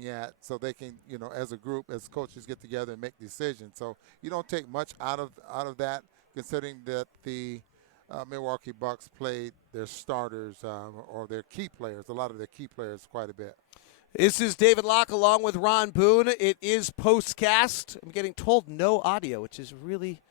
looking at so they can, as a group, as coaches get together and make decisions. So you don't take much out of that, considering that the Milwaukee Bucks played their starters or their key players, a lot of their key players, quite a bit. This is David Locke along with Ron Boone. It is POSTCAST. I'm getting told no audio, which is really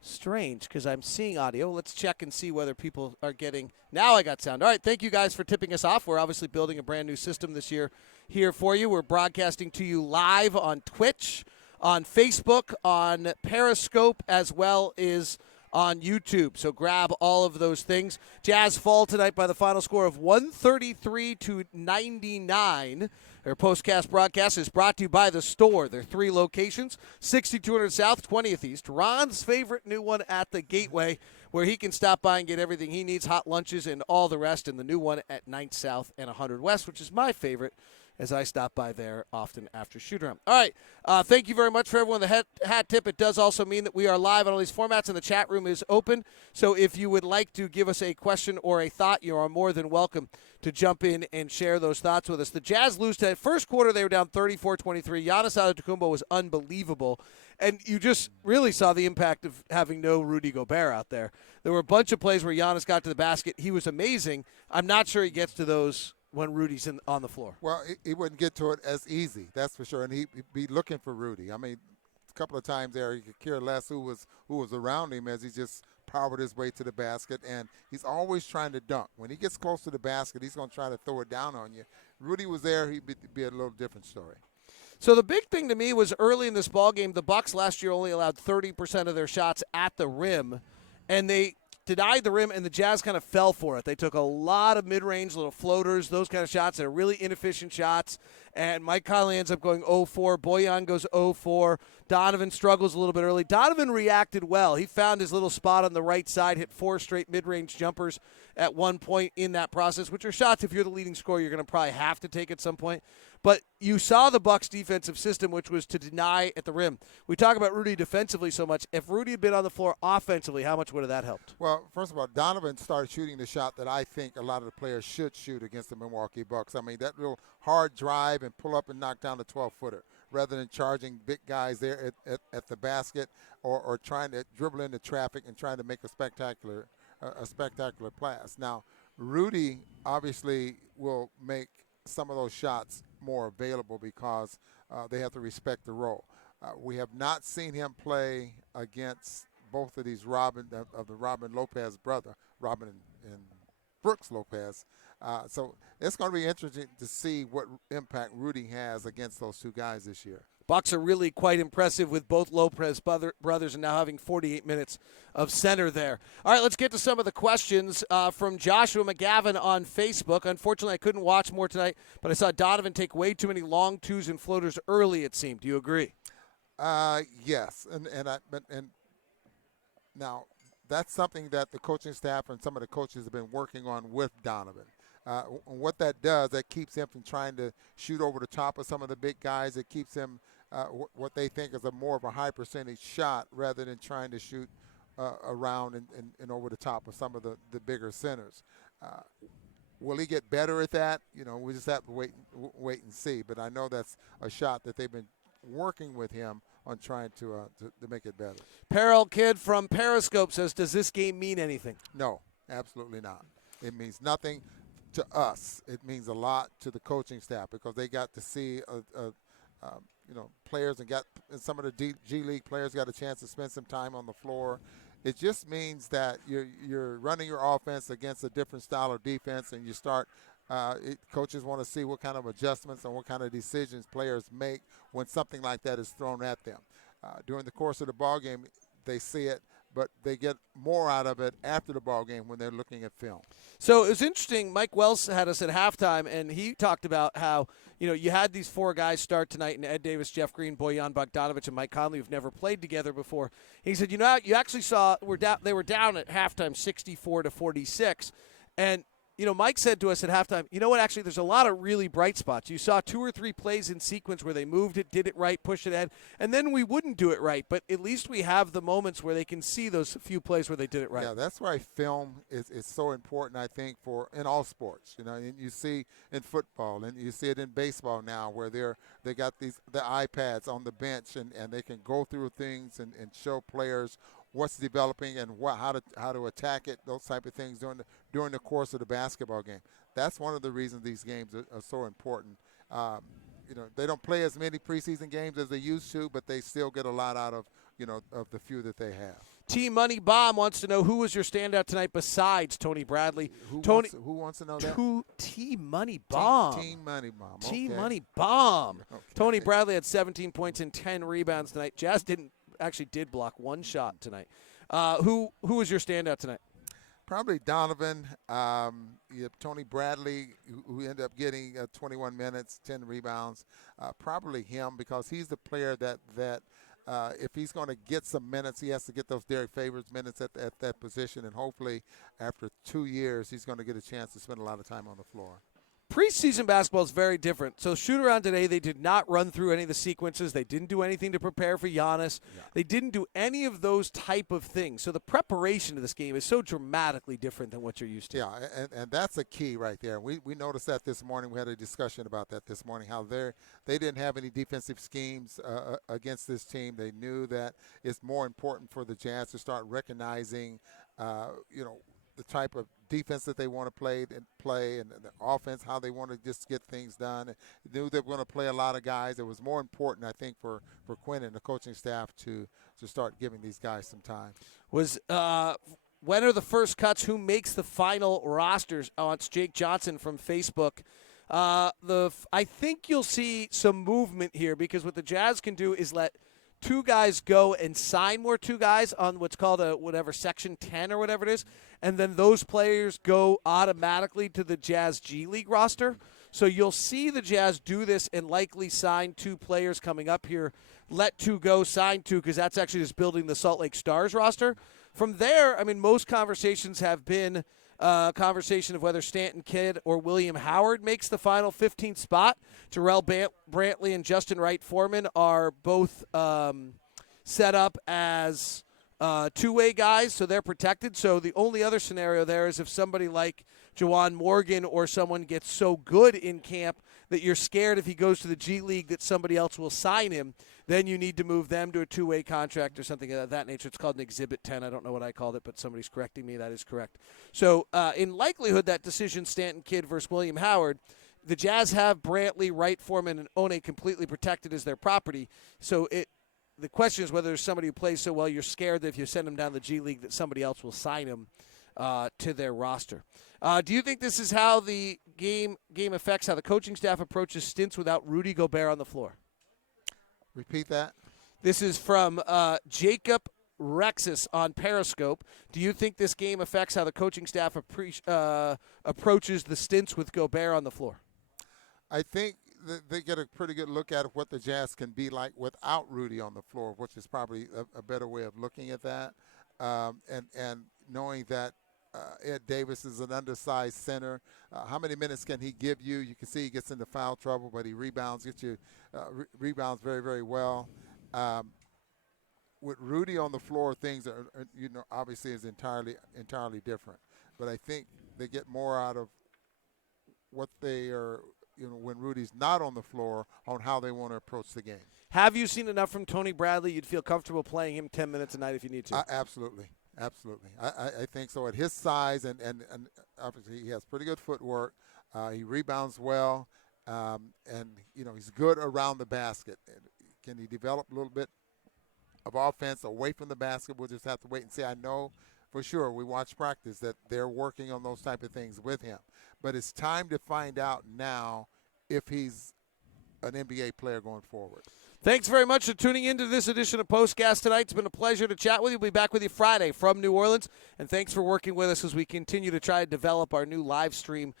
strange because I'm seeing audio. Let's check and see whether people are getting. Now I got sound. All right, thank you guys for tipping us off. We're obviously building a brand new system this year here for you. We're broadcasting to you live on Twitch, on Facebook, on Periscope, as well as on YouTube. So grab all of those things. Jazz fall tonight by the final score of 133-99. Their postcast broadcast is brought to you by The Store. Their 3 locations, 6200 South, 20th East. Ron's favorite new one at the Gateway, where he can stop by and get everything he needs, hot lunches and all the rest. And the new one at 9th South and 100 West, which is my favorite, as I stop by there often after shoot-around. All right, thank you very much for everyone. The hat tip, it does also mean that we are live on all these formats, and the chat room is open. So if you would like to give us a question or a thought, you are more than welcome to jump in and share those thoughts with us. The Jazz lose tonight. First quarter, they were down 34-23. Giannis Antetokounmpo was unbelievable. And you just really saw the impact of having no Rudy Gobert out there. There were a bunch of plays where Giannis got to the basket. He was amazing. I'm not sure he gets to those when Rudy's on the floor. Well, he wouldn't get to it as easy, that's for sure, and he'd be looking for Rudy. I mean, a couple of times there, he could care less who was around him as he just powered his way to the basket, and he's always trying to dunk. When he gets close to the basket, he's going to try to throw it down on you. Rudy was there, he'd be a little different story. So the big thing to me was early in this ballgame, the Bucks last year only allowed 30% of their shots at the rim, and they denied the rim, and the Jazz kind of fell for it. They took a lot of mid-range little floaters, those kind of shots that are really inefficient shots, and Mike Conley ends up going 0-4. Bojan goes 0-4. Donovan struggles a little bit early. Donovan reacted well. He found his little spot on the right side, hit 4 straight mid-range jumpers at one point in that process, which are shots, if you're the leading scorer, you're going to probably have to take at some point. But you saw the Bucks' defensive system, which was to deny at the rim. We talk about Rudy defensively so much. If Rudy had been on the floor offensively, how much would have that helped? Well, first of all, Donovan started shooting the shot that I think a lot of the players should shoot against the Milwaukee Bucks. I mean, that real hard drive and pull up and knock down the 12-footer rather than charging big guys there at the basket or trying to dribble into traffic and trying to make a spectacular pass. Now, Rudy obviously will make some of those shots more available because they have to respect the role. We have not seen him play against both of these Robin Lopez brother, Robin and Brooks Lopez. So it's going to be interesting to see what impact Rudy has against those two guys this year. Bucks are really quite impressive with both Lopez brothers and now having 48 minutes of center there. All right, let's get to some of the questions from Joshua McGavin on Facebook. Unfortunately, I couldn't watch more tonight, but I saw Donovan take way too many long twos and floaters early, it seemed. Do you agree? Yes, and now that's something that the coaching staff and some of the coaches have been working on with Donovan. What that does, that keeps him from trying to shoot over the top of some of the big guys. It keeps him what they think is more of a high percentage shot rather than trying to shoot around and over the top of some of the bigger centers. Will he get better at that? We just have to wait and see. But I know that's a shot that they've been working with him on trying to make it better. Peril Kid from Periscope says, does this game mean anything? No, absolutely not. It means nothing to us. It means a lot to the coaching staff because they got to see players and some of the G League players got a chance to spend some time on the floor. It just means that you're running your offense against a different style of defense, and you start. Coaches want to see what kind of adjustments and what kind of decisions players make when something like that is thrown at them. During the course of the ball game, they see it, but they get more out of it after the ball game when they're looking at film. So it was interesting. Mike Wells had us at halftime, and he talked about how you had these 4 guys start tonight, and Ed Davis, Jeff Green, Bojan Bogdanovic, and Mike Conley, who've never played together before. He said, you actually saw they were down at halftime 64-46, and Mike said to us at halftime, you know what, actually, there's a lot of really bright spots. You saw 2 or 3 plays in sequence where they moved it, did it right, pushed it ahead, and then we wouldn't do it right. But at least we have the moments where they can see those few plays where they did it right. Yeah, that's why film is so important, I think, in all sports. And you see in football, and you see it in baseball now, where they got the iPads on the bench, and they can go through things and show players what's developing and how to attack it, those type of things during the course of the basketball game. That's one of the reasons these games are so important. They don't play as many preseason games as they used to, but they still get a lot out of the few that they have. Team Money Bomb wants to know who was your standout tonight besides Tony Bradley. Who wants to know that? Team Money Bomb. Team Money Bomb. Team Okay. Money Bomb. Okay. Tony Bradley had 17 points and 10 rebounds tonight. Jazz did block one shot tonight. Who was your standout tonight? Probably Donovan. Tony Bradley, who ended up getting 21 minutes, 10 rebounds. Probably him, because he's the player that if he's going to get some minutes, he has to get those Derek Favors minutes at that position, and hopefully after 2 years he's going to get a chance to spend a lot of time on the floor. Preseason basketball is very different. So shoot-around today, they did not run through any of the sequences. They didn't do anything to prepare for Giannis. Yeah. They didn't do any of those type of things. So the preparation of this game is so dramatically different than what you're used to. Yeah, and that's a key right there. We noticed that this morning. We had a discussion about that this morning, how they didn't have any defensive schemes against this team. They knew that it's more important for the Jazz to start recognizing, the type of defense that they want to play and the offense, how they want to just get things done. And knew they were going to play a lot of guys. It was more important, I think, for Quinn and the coaching staff to start giving these guys some time. When are the first cuts? Who makes the final rosters? Oh, it's Jake Johnson from Facebook. I think you'll see some movement here, because what the Jazz can do is let 2 guys go and sign more 2 guys on what's called Section 10 or whatever it is, and then those players go automatically to the Jazz G League roster. So you'll see the Jazz do this and likely sign 2 players coming up here, let 2 go, sign 2, because that's actually just building the Salt Lake Stars roster. From there, I mean, most conversations have been conversation of whether Stanton Kidd or William Howard makes the final 15th spot. Jarrell Brantley and Justin Wright Foreman are both set up as two-way guys, so they're protected. So the only other scenario there is if somebody like Juwan Morgan or someone gets so good in camp that you're scared if he goes to the G League that somebody else will sign him, then you need to move them to a two-way contract or something of that nature. It's called an Exhibit 10. I don't know what I called it, but somebody's correcting me. That is correct. So in likelihood, that decision, Stanton Kidd versus William Howard, the Jazz have Brantley, Wright, Foreman, and One completely protected as their property. So the question is whether there's somebody who plays so well you're scared that if you send him down the G League that somebody else will sign him to their roster. Do you think this is how the game affects how the coaching staff approaches stints without Rudy Gobert on the floor? Repeat that. This is from Jacob Rexus on Periscope. Do you think this game affects how the coaching staff approaches the stints with Gobert on the floor? I think they get a pretty good look at what the Jazz can be like without Rudy on the floor, which is probably a better way of looking at that. And knowing that Ed Davis is an undersized center. How many minutes can he give you? You can see he gets into foul trouble, but he rebounds rebounds very, very well. With Rudy on the floor, things are obviously is entirely different. But I think they get more out of what they are, when Rudy's not on the floor, on how they want to approach the game. Have you seen enough from Tony Bradley? You'd feel comfortable playing him 10 minutes a night if you need to. Absolutely. I think so. At his size, and obviously he has pretty good footwork. He rebounds well, and he's good around the basket. Can he develop a little bit of offense away from the basket? We'll just have to wait and see. I know for sure, we watch practice, that they're working on those type of things with him. But it's time to find out now if he's an NBA player going forward. Thanks very much for tuning into this edition of Postcast tonight. It's been a pleasure to chat with you. We'll be back with you Friday from New Orleans. And thanks for working with us as we continue to try to develop our new live stream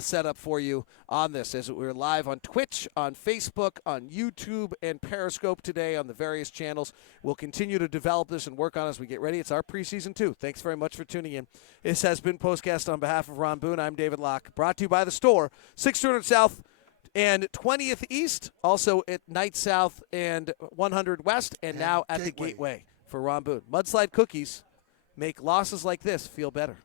setup for you on this. As we're live on Twitch, on Facebook, on YouTube, and Periscope today on the various channels. We'll continue to develop this and work on it as we get ready. It's our preseason, too. Thanks very much for tuning in. This has been Postcast on behalf of Ron Boone. I'm David Locke, brought to you by The Store, 6200 South and 20th East, also at Night South and 100 West, and now at the Gateway for Ron Boone. Mudslide cookies make losses like this feel better.